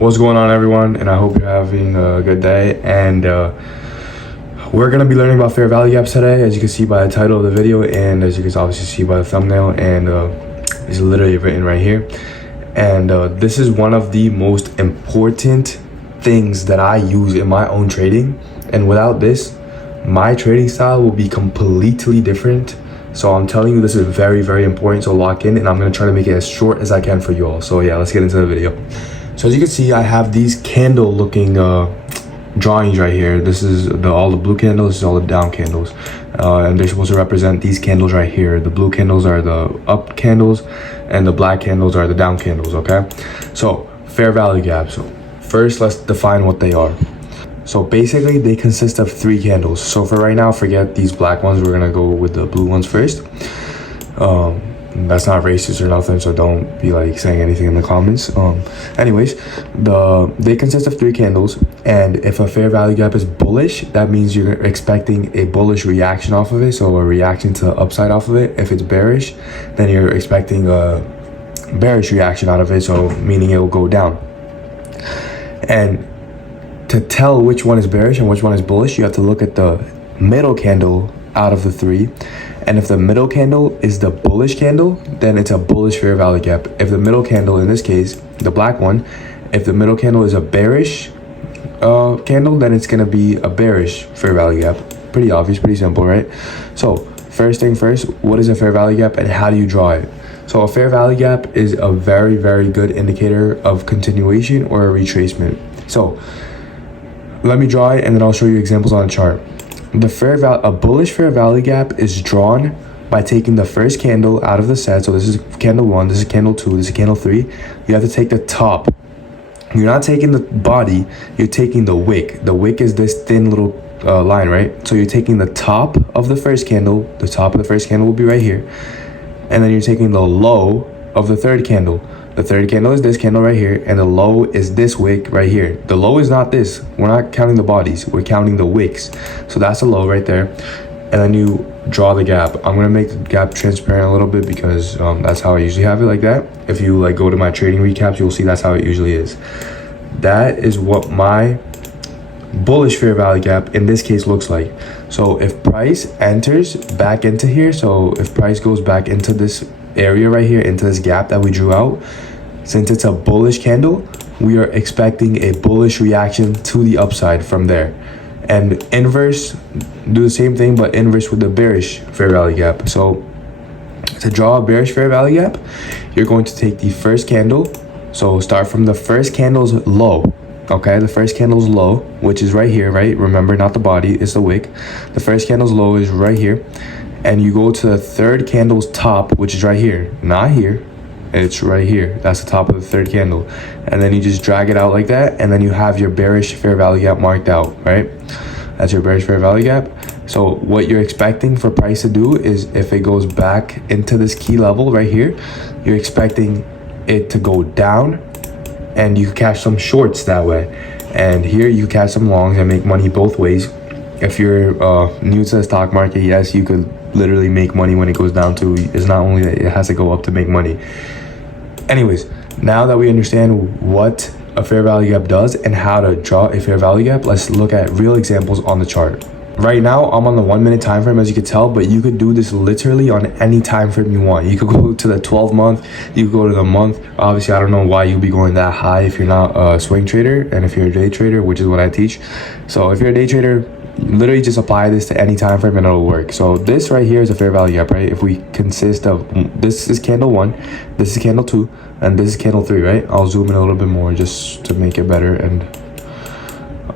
What's going on, everyone? And I hope you're having a good day. And we're gonna be learning about fair value gaps today, as you can see by the title of the video, and as you can obviously see by the thumbnail, and it's literally written right here. And this is one of the most important things that I use in my own trading. And without this, my trading style will be completely different. So I'm telling you, this is very, very important. So lock in, and I'm gonna try to make it as short as I can for you all. So yeah, let's get into the video. So as you can see, I have these candle looking drawings right here. This is all the blue candles, this is all the down candles. And they're supposed to represent these candles right here. The blue candles are the up candles, and the black candles are the down candles, okay? So fair value gaps. So first, let's define what they are. So basically, they consist of 3 candles. So for right now, forget these black ones. We're gonna go with the blue ones first. That's not racist or nothing, so don't be like saying anything in the comments. Anyways, they consist of 3 candles, and if a fair value gap is bullish, that means you're expecting a bullish reaction off of it, so a reaction to the upside off of it. If it's bearish, then you're expecting a bearish reaction out of it, so meaning it will go down. And to tell which one is bearish and which one is bullish, you have to look at the middle candle out of the 3. And if the middle candle is the bullish candle, then it's a bullish fair value gap. If the middle candle, in this case, the black one, if the middle candle is a bearish candle, then it's gonna be a bearish fair value gap. Pretty obvious, pretty simple, right? So first thing first, what is a fair value gap and how do you draw it? So a fair value gap is a very, very good indicator of continuation or a retracement. So let me draw it and then I'll show you examples on a chart. A bullish fair value gap is drawn by taking the first candle out of the set. So this is candle 1, this is candle 2, this is candle 3. You have to take the top. You're not taking the body, you're taking the wick. The wick is this thin little line, right? So you're taking the top of the first candle. The top of the first candle will be right here. And then you're taking the low of the third candle. The third candle is this candle right here, and the low is this wick right here. The low is not this. We're not counting the bodies. We're counting the wicks. So that's the low right there. And then you draw the gap. I'm gonna make the gap transparent a little bit because that's how I usually have it, like that. If you like go to my trading recaps, you'll see that's how it usually is. That is what my bullish fair value gap in this case looks like. So if price enters back into here, so if price goes back into this area right here, into this gap that we drew out, since it's a bullish candle, we are expecting a bullish reaction to the upside from there. And inverse, do the same thing, but inverse with the bearish fair value gap. So to draw a bearish fair value gap, you're going to take the first candle. So start from the first candle's low. Okay, the first candle's low, which is right here, right? Remember, not the body, it's the wick. The first candle's low is right here. And you go to the third candle's top, which is right here, not here, it's right here. That's the top of the third candle. And then you just drag it out like that, and then you have your bearish fair value gap marked out, right? That's your bearish fair value gap. So what you're expecting for price to do is, if it goes back into this key level right here, you're expecting it to go down, and you catch some shorts that way. And here you catch some longs and make money both ways. If you're new to the stock market, yes, you could literally make money when it goes down to, it's not only that it has to go up to make money. Anyways, now that we understand what a fair value gap does and how to draw a fair value gap, let's look at real examples on the chart. Right now, I'm on the 1 minute time frame, as you can tell, but you could do this literally on any time frame you want. You could go to the 12 month, you could go to the month. Obviously, I don't know why you'd be going that high if you're not a swing trader and if you're a day trader, which is what I teach. So if you're a day trader, literally just apply this to any time frame and it'll work. So this right here is a fair value gap, right? If we consist of, this is candle 1, this is candle 2, and this is candle 3, right? I'll zoom in a little bit more just to make it better and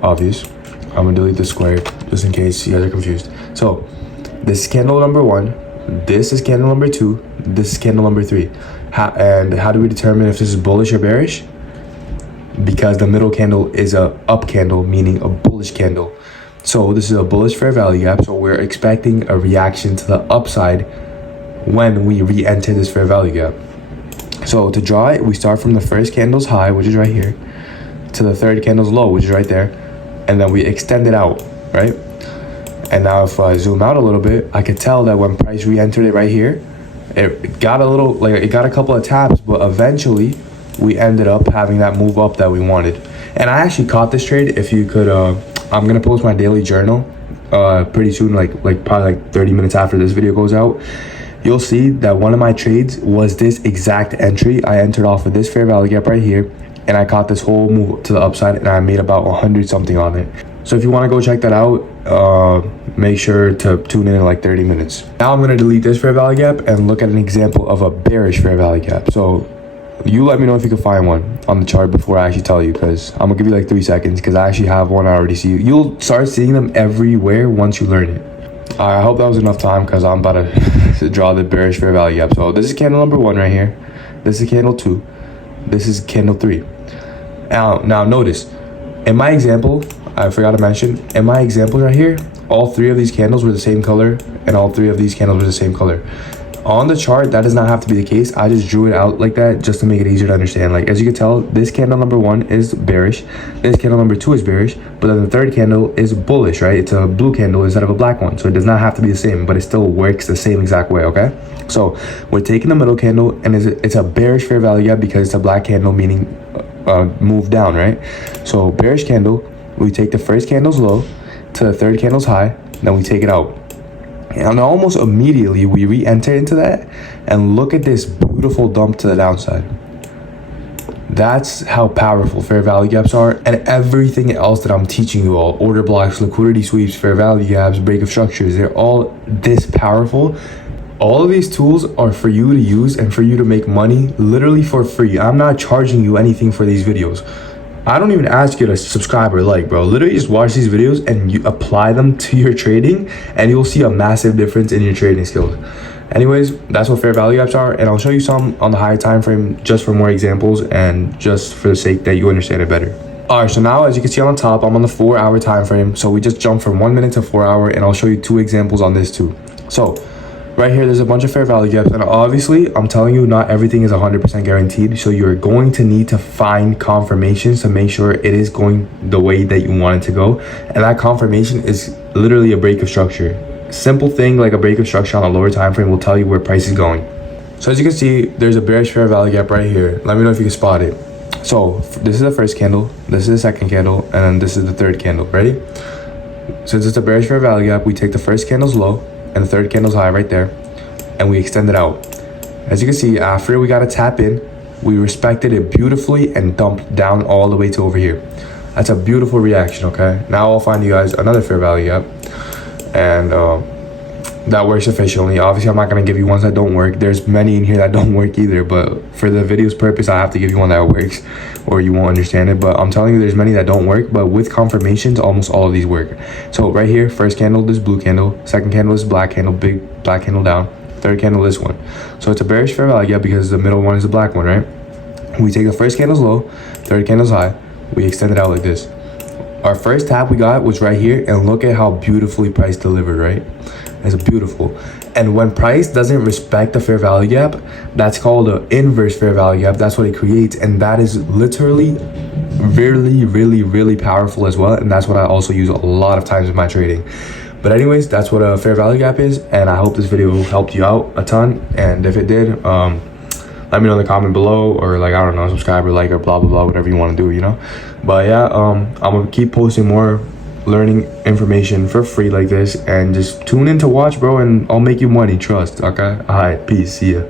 obvious. I'm gonna delete the square just in case you guys are confused. So this is candle number 1, this is candle number 2, this is candle number 3. And how do we determine if this is bullish or bearish? Because the middle candle is a up candle, meaning a bullish candle. So this is a bullish fair value gap, so we're expecting a reaction to the upside when we re-enter this fair value gap. So to draw it, we start from the first candle's high, which is right here, to the third candle's low, which is right there, and then we extend it out, right? And now if I zoom out a little bit, I could tell that when price re-entered it right here, it got a little, like it got a couple of taps, but eventually we ended up having that move up that we wanted. And I actually caught this trade. If you could, I'm gonna post my daily journal pretty soon, like probably like 30 minutes after this video goes out. You'll see that one of my trades was this exact entry. I entered off of this fair value gap right here, and I caught this whole move to the upside, and I made about 100 something on it. So if you want to go check that out, make sure to tune in like 30 minutes. Now I'm going to delete this fair value gap and look at an example of a bearish fair value gap. So you let me know if you can find one on the chart before I actually tell you, because I'm gonna give you like 3 seconds, because I actually have one I already see. You'll start seeing them everywhere once you learn it. I hope that was enough time, because I'm about to draw the bearish fair value gap. So this is candle number 1 right here. This is candle 2. This is candle 3. Now notice, in my example, I forgot to mention, in my example right here, all 3 of these candles were the same color, and all 3 of these candles were the same color. On the chart, that does not have to be the case. I just drew it out like that just to make it easier to understand. Like, as you can tell, this candle number 1 is bearish, this candle number 2 is bearish, but then the third candle is bullish, right? It's a blue candle instead of a black one, so it does not have to be the same, but it still works the same exact way, okay? So we're taking the middle candle, and it's a bearish fair value gap because it's a black candle, meaning move down, right? So bearish candle, we take the first candle's low to the third candle's high, then we take it out. And almost immediately we re-enter into that, and look at this beautiful dump to the downside. That's how powerful fair value gaps are, and everything else that I'm teaching you all, order blocks, liquidity sweeps, fair value gaps, break of structures, they're all this powerful. All of these tools are for you to use and for you to make money literally for free. I'm not charging you anything for these videos. I don't even ask you to subscribe or like, bro. Literally just watch these videos and you apply them to your trading, and you'll see a massive difference in your trading skills. Anyways, that's what fair value gaps are, and I'll show you some on the higher time frame just for more examples and just for the sake that you understand it better. All right, so now as you can see on the top, I'm on the 4-hour time frame. So we just jumped from 1 minute to 4 hour, and I'll show you 2 examples on this too. So right here, there's a bunch of fair value gaps, and obviously I'm telling you, not everything is 100% guaranteed, so you're going to need to find confirmations to make sure it is going the way that you want it to go. And that confirmation is literally a break of structure. Simple thing like a break of structure on a lower time frame will tell you where price is going. So as you can see, there's a bearish fair value gap right here. Let me know if you can spot it. So this is the first candle, this is the second candle, and then this is the third candle. Ready? Since it's a bearish fair value gap, we take the first candle's low and the third candle's high right there, and we extend it out. As you can see, after we got a tap in, we respected it beautifully and dumped down all the way to over here. That's a beautiful reaction, okay? Now I'll find you guys another fair value gap, and that works efficiently. Obviously, I'm not gonna give you ones that don't work. There's many in here that don't work either, but for the video's purpose, I have to give you one that works, or you won't understand it. But I'm telling you, there's many that don't work, but with confirmations, almost all of these work. So right here, first candle, this blue candle, second candle, this black candle, big black candle down, third candle, this one. So it's a bearish fair value gap because the middle one is the black one, right? We take the first candle's low, third candle's high, we extend it out like this. Our first tap we got was right here, and look at how beautifully price delivered, right? It's beautiful. And when price doesn't respect the fair value gap, that's called an inverse fair value gap. That's what it creates, and that is literally really powerful as well. And that's what I also use a lot of times in my trading. But anyways, that's what a fair value gap is, and I hope this video helped you out a ton. And if it did, let me know in the comment below, or like, I don't know, subscribe or like or blah blah, whatever you want to do, you know. But yeah, I'm gonna keep posting more learning information for free like this, and just tune in to watch, bro, and I'll make you money, trust. Okay, all right, peace, see ya.